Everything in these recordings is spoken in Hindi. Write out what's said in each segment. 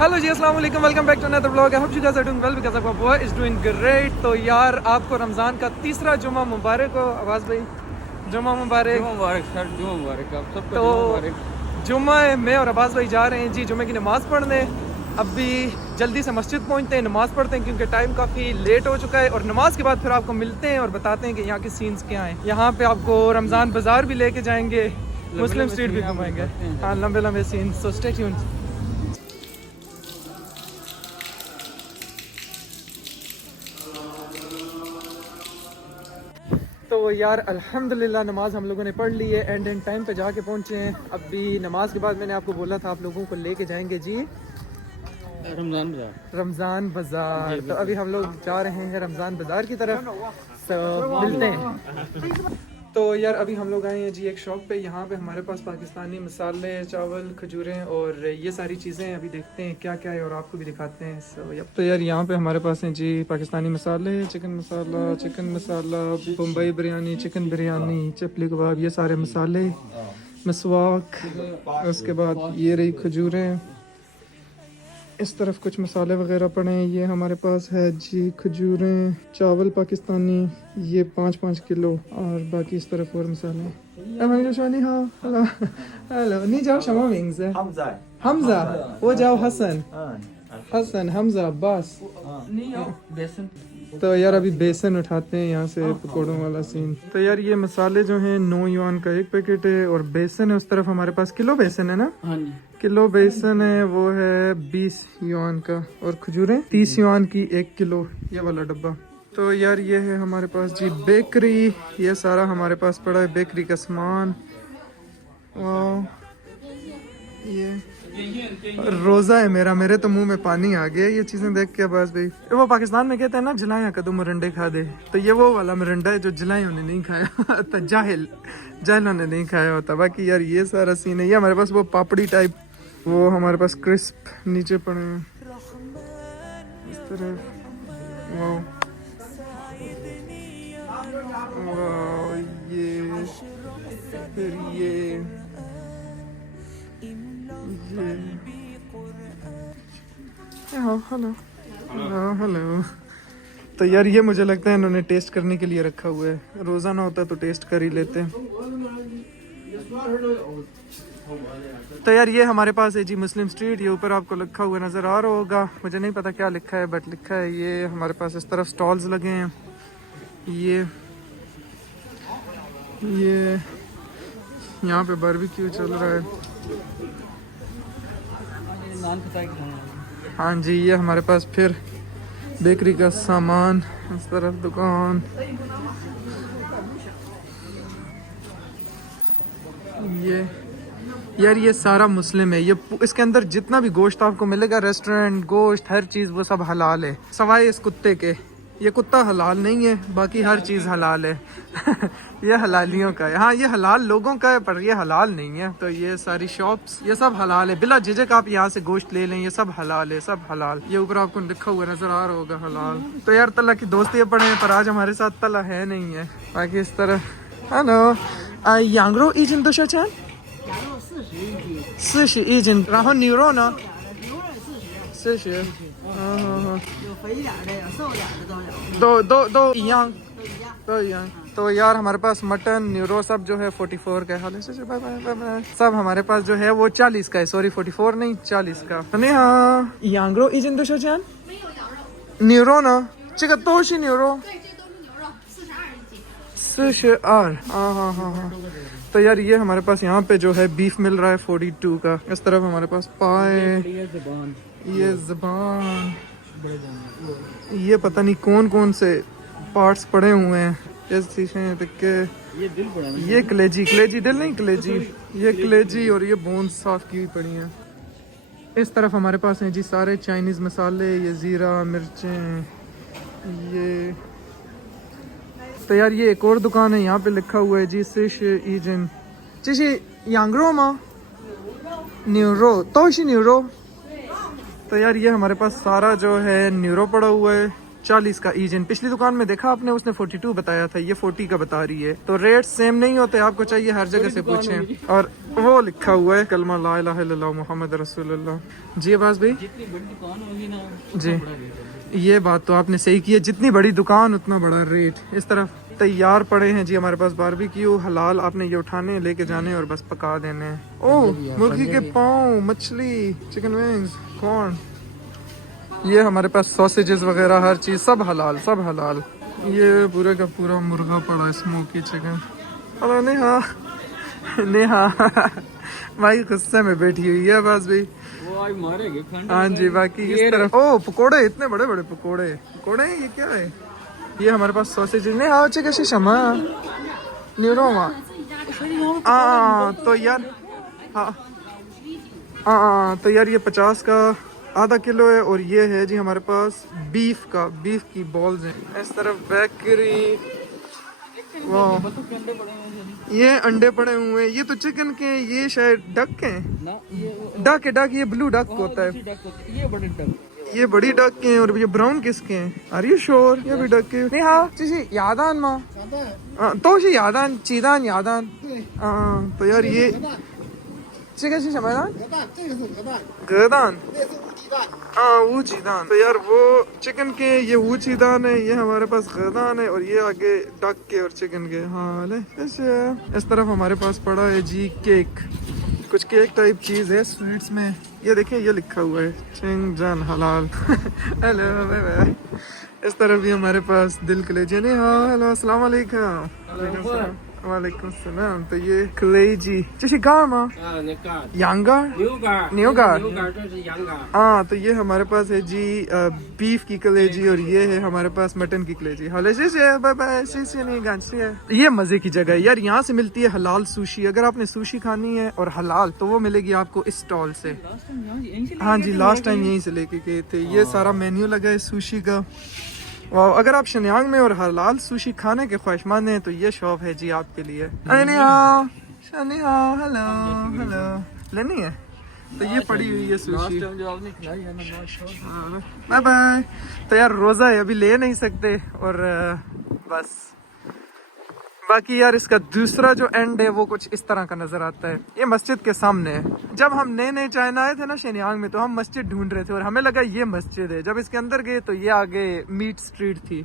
हेलो जी, अस्सलाम वालेकुम, welcome back to another vlog. I hope you guys are doing well because आपका बॉय इज डूइंग ग्रेट। तो यार आपको रमज़ान का तीसरा जुमा मुबारक हो। आवाज़ भाई, जुमा मुबारक। जुमा मुबारक सर, जुमा मुबारक आप सबको। तो जुमा में और अब्बास भाई जा रहे हैं जी जुमे की नमाज़ पढ़ने। अभी जल्दी से मस्जिद पहुंचते हैं, नमाज़ पढ़ते हैं क्योंकि टाइम काफ़ी लेट हो चुका है। और नमाज के बाद फिर आपको मिलते हैं और बताते हैं कि यहाँ के सीन्स क्या हैं। यहाँ पे आपको रमज़ान बाज़ार भी लेके जाएंगे, मुस्लिम स्ट्रीट भी घुमाएंगे। हाँ, लंबे लंबे सीन, सो स्टे ट्यून्ड। तो यार अल्हम्दुलिल्लाह नमाज हम लोगों ने पढ़ ली है, एंड इन टाइम पे जाके पहुंचे हैं। अभी नमाज के बाद मैंने आपको बोला था आप लोगों को लेके जाएंगे जी रमज़ान बाज़ार। तो अभी हम लोग जा रहे हैं रमज़ान बाज़ार की तरफ, तो मिलते हैं। तो यार अभी हम लोग आए हैं जी एक शॉप पे। यहाँ पे हमारे पास पाकिस्तानी मसाले, चावल, खजूरें और ये सारी चीज़ें अभी देखते हैं क्या क्या है और आपको भी दिखाते हैं। तो यार यहाँ पे हमारे पास हैं जी पाकिस्तानी मसाले, चिकन मसाला, बम्बई बिरयानी, चिकन बिरयानी, चपली कबाब, ये सारे मसाले, मसवाक, उसके बाद ये रही खजूरें। इस तरफ कुछ मसाले वगैरह पड़े हैं। ये हमारे पास है जी खजूरें, चावल पाकिस्तानी, ये 5-5 किलो, और बाकी इस तरफ और मसाले। हाँ, हेलो नहीं जाओ शमा विंग्स है हमजा, वो जाओ हसन हमजा अब्बास। तो यार अभी बेसन उठाते हैं यहाँ से, पकौड़ों वाला सीन। तो यार ये मसाले जो हैं 9 युआन का एक पैकेट है, और बेसन है उस तरफ हमारे पास किलो बेसन है ना। हाँ जी, किलो बेसन है, वो है 20 युआन का, और खजूरें 30 युआन की 1 किलो, ये वाला डब्बा। तो यार ये है हमारे पास जी बेकरी, ये सारा हमारे पास पड़ा है बेकरी का सामान। ये रोज़ा है मेरा, मेरे तो मुंह में पानी आ गया ये चीज़ें देख के। बस भाई वो पाकिस्तान में कहते हैं ना जलाया कदम मरंडे खा दे, तो ये वो वाला मरंडा है जो जलाए उन्हें नहीं खाया होता, जाहिल ने नहीं खाया होता। बाकी यार ये सारा सीन है। ये हमारे पास वो पापड़ी टाइप, वो हमारे पास क्रिस्प नीचे पड़े हैं इस तरह। वाह ये फिर ये हेलो। तो यार ये मुझे लगता है इन्होंने टेस्ट करने के लिए रखा हुआ है, रोज़ाना होता तो टेस्ट कर ही लेते। तो यार ये हमारे पास है जी मुस्लिम स्ट्रीट, ये ऊपर आपको लिखा हुआ नज़र आ रहा होगा, मुझे नहीं पता क्या लिखा है बट लिखा है। ये हमारे पास इस तरफ स्टॉल्स लगे हैं। ये यहाँ पे बारबेक्यू चल रहा है। हाँ जी, ये हमारे पास फिर बेकरी का सामान, इस तरफ दुकान। ये यार ये सारा मुस्लिम है। ये इसके अंदर जितना भी गोश्त आपको मिलेगा, रेस्टोरेंट गोश्त, हर चीज़ वो सब हलाल है, सवाए इस कुत्ते के। ये कुत्ता हलाल नहीं है, बाकी हर चीज़ हलाल है ये हलालियों का है। हाँ, ये हलाल लोगों का है पर ये हलाल नहीं है। तो ये सारी शॉप्स ये सब हलाल है, बिला झिझक आप यहाँ से गोश्त ले लें, ये सब हलाल है, सब हलाल। ये ऊपर आपको लिखा हुआ नजर आ रहा होगा हलाल। तो यार तला की दोस्ती पड़े हैं पर आज हमारे साथ तला है नहीं है। बाकी इस तरह हेलो यांग्रो इजिन तो शाचान 40一斤，然后牛肉呢？40。有肥一点的，有瘦点的都有。都一样，都一样。तो यार हमारे पास मटन न्यूरो सब जो है 44 का है, सब हमारे पास जो है वो 40 का है। सॉरी 44 नहीं 40 का। नहीं हाँ यांग्रो इजिन तो शाचान न्यूरो ना 这个都是牛肉。对，这都是牛肉，42。हाँ। तो यार ये हमारे पास यहाँ पे जो है बीफ मिल रहा है 42 का। इस तरफ हमारे पास पाए, ये ज़बान, ये पता नहीं कौन कौन से पार्ट्स पड़े हुए हैं, ये शीशे के, ये कलेजी दिल नहीं कलेजी, ये कलेजी और ये बोन्स साफ की हुई पड़ी हैं। इस तरफ हमारे पास हैं जी सारे चाइनीज़ मसाले, ये ज़ीरा, मिर्चें, ये तो यार ये एक और दुकान है, यहाँ पे लिखा हुआ है जी सिश ईजन चिशी यांग्रो मा न्यूरो तोशी न्यूरो। तो यार ये हमारे पास सारा जो है न्यूरो पड़ा हुआ है 40 का ईजन। पिछली दुकान में देखा आपने, उसने 42 बताया था, ये 40 का बता रही है। तो रेट सेम नहीं होते, आपको चाहिए हर जगह से पूछें। और वो लिखा हुआ है कलमा ला इलाहा इल्लल्लाह मुहम्मद रसूलुल्लाह। जी अब्बास भाई, जितनी बड़ी दुकान होगी ना जी ये बात तो आपने सही की है, जितनी बड़ी दुकान उतना बड़ा रेट। इस तरफ तैयार पड़े हैं जी हमारे पास बारबेक्यू हलाल, आपने ये उठाने लेके जाने और बस पका देने हैं। ओह मुर्गी के पाँव, मछली, चिकन विंग्स, कॉर्न, ये हमारे पास सॉसेजेस वगैरह हर चीज़ सब हलाल, सब हलाल। ये पूरे का पूरा मुर्गा पड़ा है, smoky chicken. Hello Neha, Neha भाई गुस्से में बैठी हुई है बस भाई। वो आज मारेंगे। हाँ जी, बाकी इस तरफ ओ पकोड़े, इतने बड़े बड़े पकोड़े, पकोड़े ये क्या है? ये हमारे पास सॉसेजेस ने हाँ कैसे शमा न्यूरोमा। तो यार हाँ तो यार ये 50 का आधा किलो है। और ये है जी हमारे पास बीफ का, बीफ की बॉल्स हैं। इस तरफ बेकरी, वाह ये अंडे पड़े हुए हैं। ये तो चिकन के, ये शायद डक के हैं। डक है, डक, ये ब्लू डक होता है। ये बड़े डक, ये बड़ी डक के हैं। और ये ब्राउन किसके हैं? Are you sure? ये भी डक के नहीं। हाँ चिशी यादान माँ तो शी यादान चीदान यादान। तो यार ये चिकन शी शमादान गदान, हाँ वो चीदान। तो यार वो चिकन के, ये वो चीदान है, ये हमारे पास गदान है। और ये आगे डक के और चिकन के। हाँ इस तरफ हमारे पास पड़ा है जी केक, कुछ केक टाइप चीज है स्वीट्स में। ये देखिए ये लिखा हुआ है चिंगजन हलाल। Hello bye bye. इस तरफ भी हमारे पास दिल कलेजी ने। हाँ हेलो अस्सलाम वालेकुम। वालेकुम सलाम। तो ये कलेजी चिशी गामा यांगा न्यूगार। हाँ तो ये हमारे पास है जी बीफ की कलेजी। और ये है हमारे पास मटन की कलेजी। हाले बाय बाय। नहीं गांची है। ये मजे की जगह है यार, यहाँ से मिलती है हलाल सुशी। अगर आपने सुशी खानी है और हलाल तो वो मिलेगी आपको इस स्टॉल से। हाँ जी लास्ट टाइम यहीं से लेके गए थे। ये सारा मेन्यू लगा है सुशी का। वाह, अगर आप शनियांग में और हलाल सुशी खाने के ख्वाहिशमंद हैं तो ये शॉप है जी आपके लिए। हेलो हेलो लेनी है तो ये पड़ी हुई है सुशी। Bye bye. तो यार रोजा है, अभी ले नहीं सकते। और बस बाकी यार इसका दूसरा जो एंड है वो कुछ इस तरह का नजर आता है। ये मस्जिद के सामने है। जब हम नए नए चाइना आए थे ना शनियांग में, तो हम मस्जिद ढूंढ रहे थे और हमें लगा ये मस्जिद है। जब इसके अंदर गए तो ये आगे मीट स्ट्रीट थी।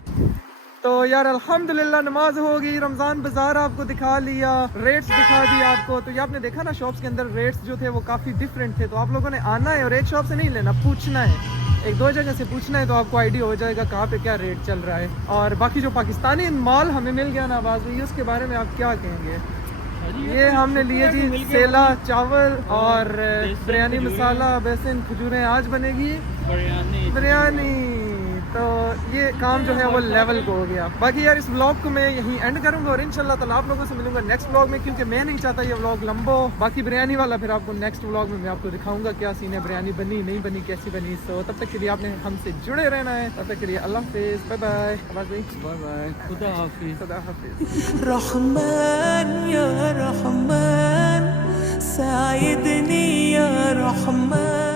तो यार अल्हम्दुलिल्लाह नमाज होगी, रमजान बाजार आपको दिखा लिया, रेट्स दिखा दिया आपको। तो ये आपने देखा ना शॉप्स के अंदर रेट्स जो थे वो काफी डिफरेंट थे। तो आप लोगों ने आना है और एक शॉप से नहीं लेना, पूछना है, एक दो जगह से पूछना है तो आपको आइडिया हो जाएगा कहाँ पे क्या रेट चल रहा है। और बाकी जो पाकिस्तानी माल हमें मिल गया ना आवाज़ में, उसके बारे में आप क्या कहेंगे? ये हमने लिए जी सेला चावल और बिरयानी मसाला, बेसन, खजूरें आज बनेगी बिरयानी। तो ये काम जो है वो लेवल को हो गया। बाकी यार इस व्लॉग को मैं यहीं एंड करूंगा और इंशाल्लाह ताला आप लोगों से मिलूंगा नेक्स्ट व्लॉग में, क्योंकि मैं नहीं चाहता ये व्लॉग लंबा हो। बाकी बिरयानी वाला फिर आपको नेक्स्ट व्लॉग में मैं आपको दिखाऊंगा क्या सीन है, बिरयानी बनी नहीं बनी, कैसी बनी। तो तब तक के लिए आपने हमसे जुड़े रहना है। तब तक के लिए अल्लाह हाफिज़, बाय बाय। बाय बाय, खुदा हाफिज़। खुदा हाफिज़। रहमान या रहमान साइदनी या रहमान।